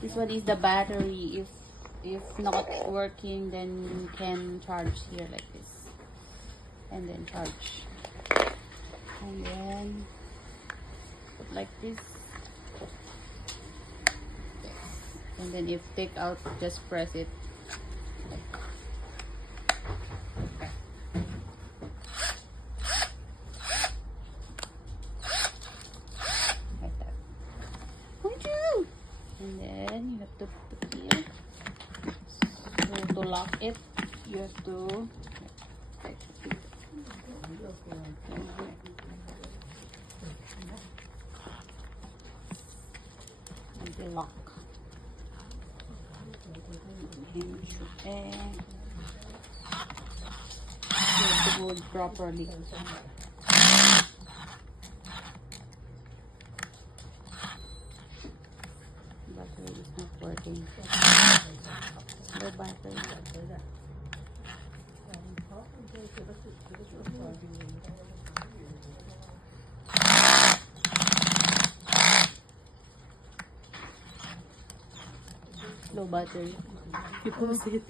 This one is the battery. If not working, then you can charge here like this, and then charge, and then put like this, and then if take out, just press it. Like that. And then you have to put here. So to lock it, you have to like this. And the lock. And you have to hold properly. Battery is not working. No battery. Low battery. You pause it.